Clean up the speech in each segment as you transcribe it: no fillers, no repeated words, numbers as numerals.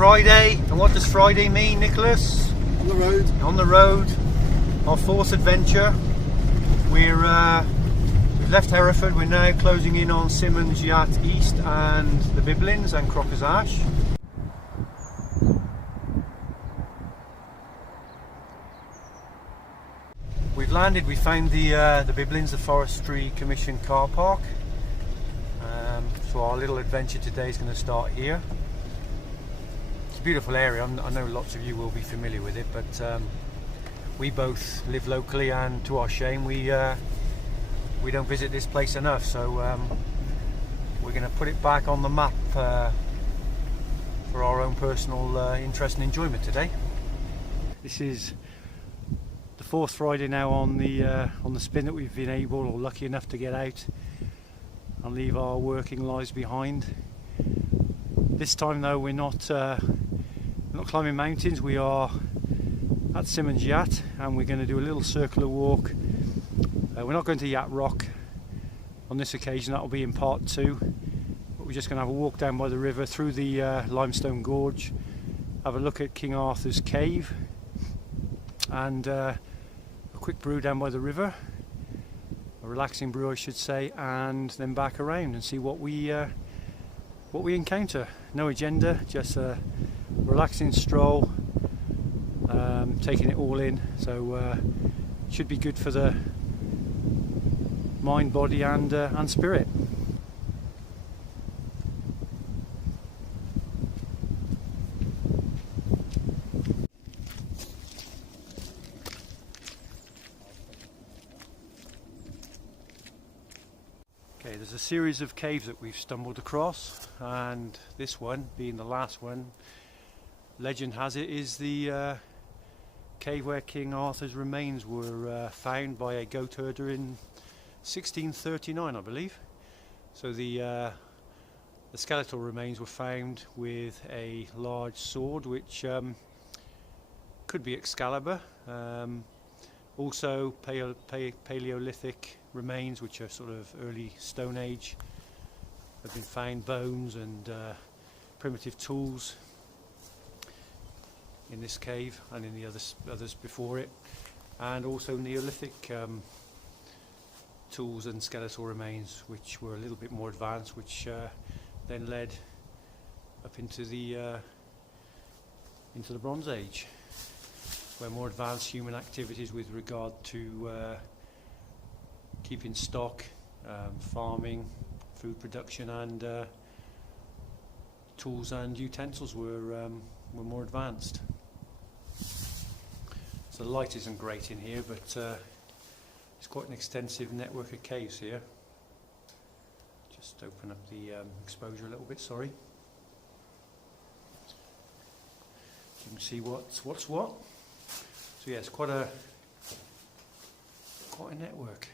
Friday, and what does Friday mean, Nicholas? On the road. On the road, our fourth adventure. We've left Hereford, we're now closing in on Symonds Yat East and the Biblins and Crockers Ash. We've landed, we found the Biblins, the Forestry Commission car park. So our little adventure today is going to start here. It's a beautiful area, I know lots of you will be familiar with it, but we both live locally, and to our shame we don't visit this place enough, so we're going to put it back on the map for our own personal interest and enjoyment today. This is the fourth Friday now on the spin that we've been able or lucky enough to get out and leave our working lives behind. This time though we're not climbing mountains, we are at Symonds Yat, and we're going to do a little circular walk. We're not going to Yat Rock on this occasion, that will be in part 2, but we're just going to have a walk down by the river through the Limestone Gorge, have a look at King Arthur's cave, and a quick brew down by the river, a relaxing brew I should say, and then back around and see what we encounter. No agenda, just a relaxing stroll, taking it all in, so should be good for the mind, body and spirit. Okay, there's a series of caves that we've stumbled across, and this one being the last one, legend has it, is the cave where King Arthur's remains were found by a goat herder in 1639, I believe. So the skeletal remains were found with a large sword, which could be Excalibur. Also Paleolithic remains, which are sort of early Stone Age, have been found, bones and primitive tools in this cave and in the others before it, and also Neolithic tools and skeletal remains which were a little bit more advanced, which then led up into the Bronze Age, where more advanced human activities with regard to keeping stock, farming, food production and tools and utensils were more advanced. So the light isn't great in here, but it's quite an extensive network of caves here. Just open up the exposure a little bit, sorry. You can see what's what. So yeah, it's quite a network.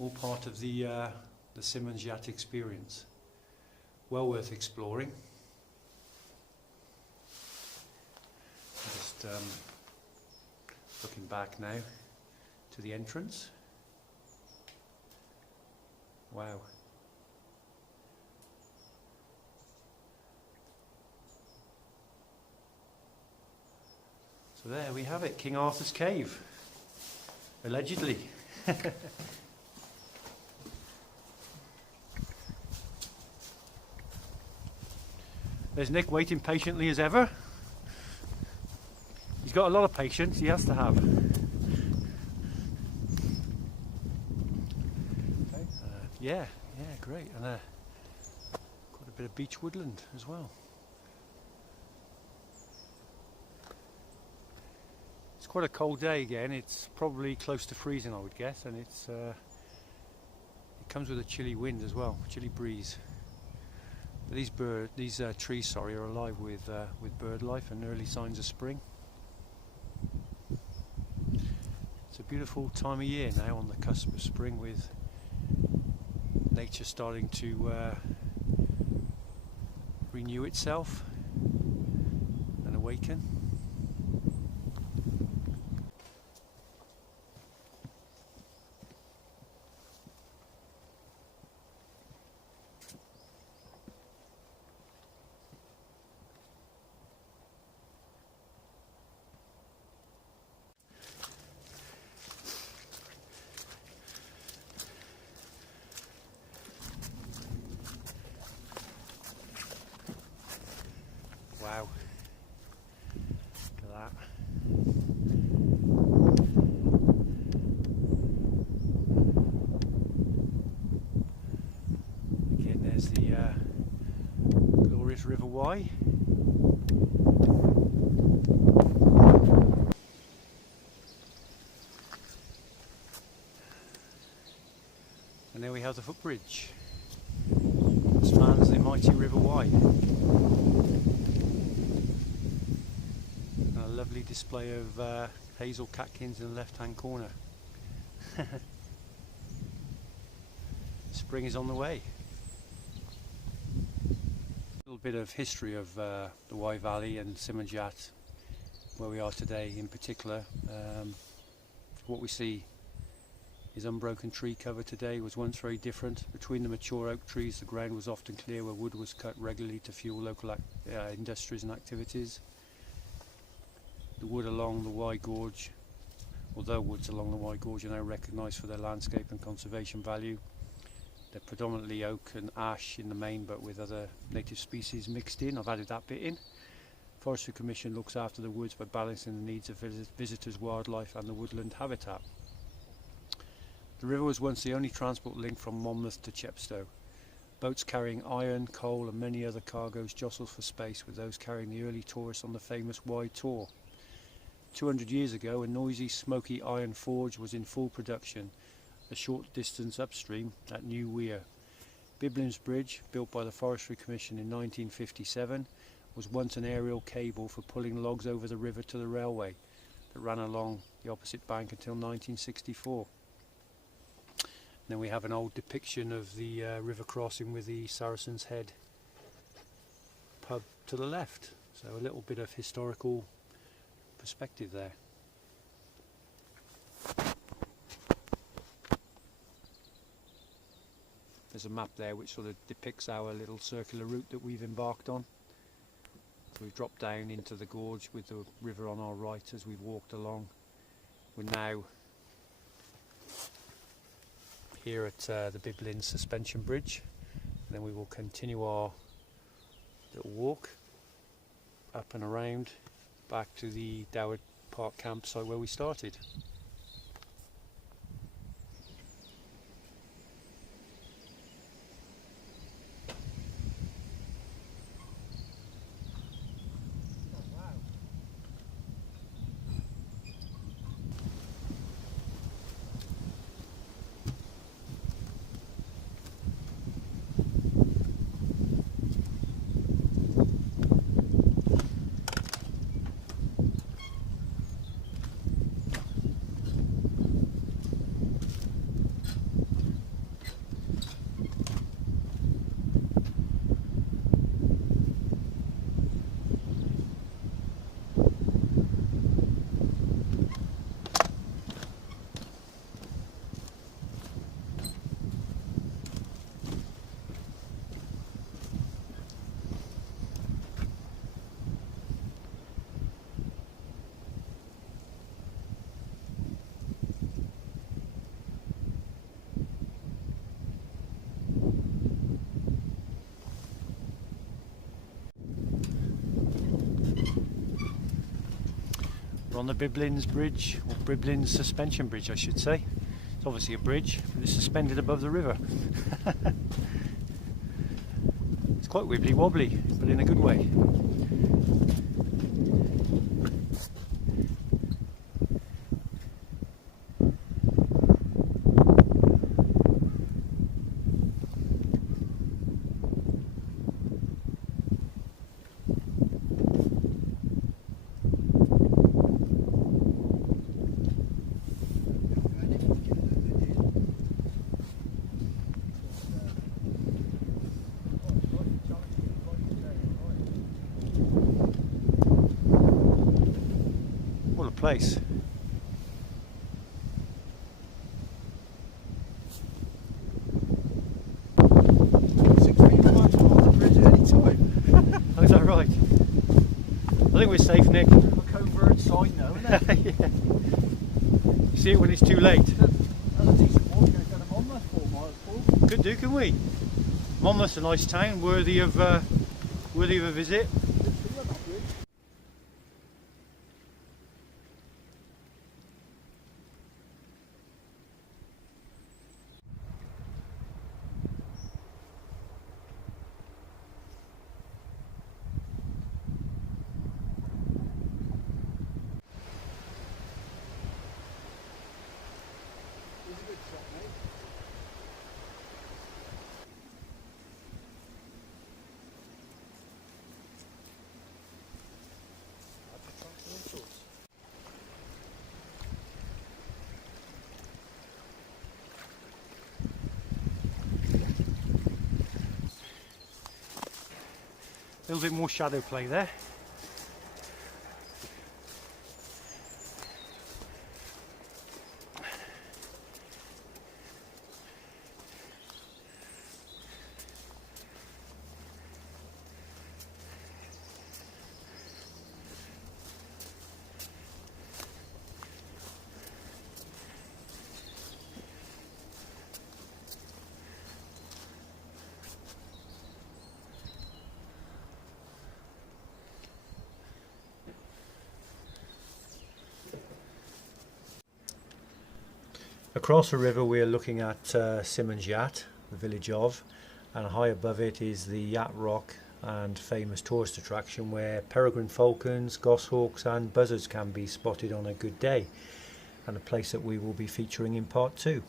All part of the Symonds Yat experience. Well worth exploring. Just looking back now to the entrance. Wow. So there we have it, King Arthur's cave, allegedly. There's Nick waiting patiently as ever. He's got a lot of patience, he has to have. Okay. Yeah, great. And quite a bit of beech woodland as well. It's quite a cold day again, it's probably close to freezing I would guess, and it comes with a chilly wind as well, chilly breeze. But these trees are alive with bird life and early signs of spring. It's a beautiful time of year now, on the cusp of spring, with nature starting to renew itself and awaken. Wye. And there we have the footbridge. Spans the mighty River Wye. And a lovely display of hazel catkins in the left hand corner. Spring is on the way. A little bit of history of the Wye Valley and Symonds Yat, where we are today in particular. What we see is unbroken tree cover today was once very different. Between the mature oak trees the ground was often clear where wood was cut regularly to fuel local industries and activities. The wood along the Wye Gorge, although woods along the Wye Gorge are now recognised for their landscape and conservation value. They're predominantly oak and ash in the main, but with other native species mixed in. I've added that bit in. Forestry Commission looks after the woods by balancing the needs of visitors, wildlife and the woodland habitat. The river was once the only transport link from Monmouth to Chepstow. Boats carrying iron, coal and many other cargoes jostled for space, with those carrying the early tourists on the famous Wye Tour. 200 years ago a noisy, smoky iron forge was in full production, a short distance upstream at New Weir. Biblins Bridge, built by the Forestry Commission in 1957, was once an aerial cable for pulling logs over the river to the railway that ran along the opposite bank until 1964. Then we have an old depiction of the river crossing with the Saracen's Head pub to the left, so a little bit of historical perspective there. There's a map there which sort of depicts our little circular route that we've embarked on. So we've dropped down into the gorge with the river on our right as we've walked along. We're now here at the Biblins Suspension Bridge, and then we will continue our little walk up and around back to the Doward Park campsite where we started. We're on the Biblins Bridge, or Biblins Suspension Bridge I should say. It's obviously a bridge, but it's suspended above the river. It's quite wibbly wobbly, but in a good way. What a place. Oh, is that right? I think we're safe, Nick. A covert sign now, isn't it? Yeah. You see it when it's too late. That's a decent walk, going down to Monmouth, 4 miles, Paul. Could do, can we? Monmouth's a nice town, worthy of a visit. A little bit more shadow play there. Across the river we are looking at Symonds Yat, the village of, and high above it is the Yat Rock and famous tourist attraction where peregrine falcons, goshawks and buzzards can be spotted on a good day, and a place that we will be featuring in part 2.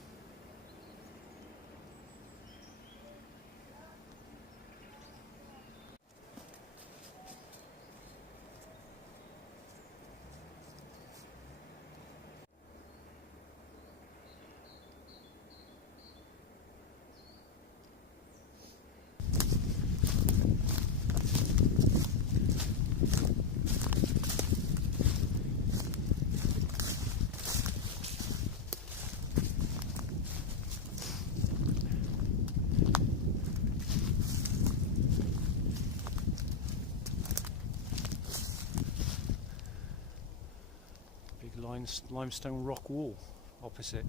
Limestone rock wall opposite.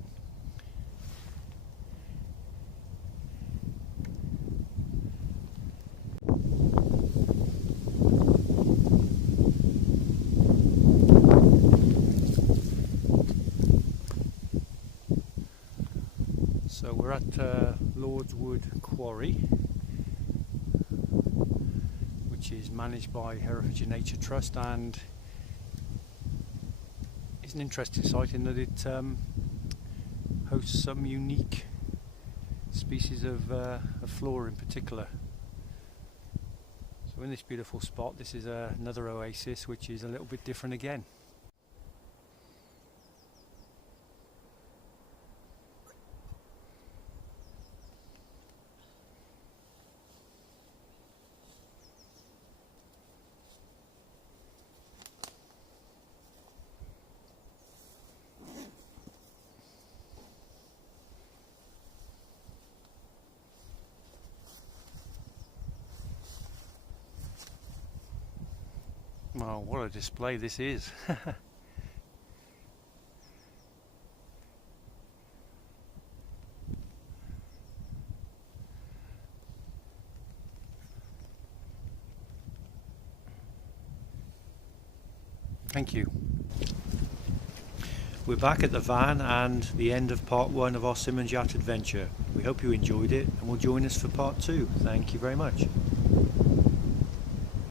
So we're at Lordswood Quarry, which is managed by Heritage and Nature Trust, and it's an interesting site in that it hosts some unique species of flora in particular. So in this beautiful spot, this is another oasis which is a little bit different again. Well, what a display this is. Thank you. We're back at the van and the end of part 1 of our Symonds Yat adventure. We hope you enjoyed it and will join us for part 2. Thank you very much.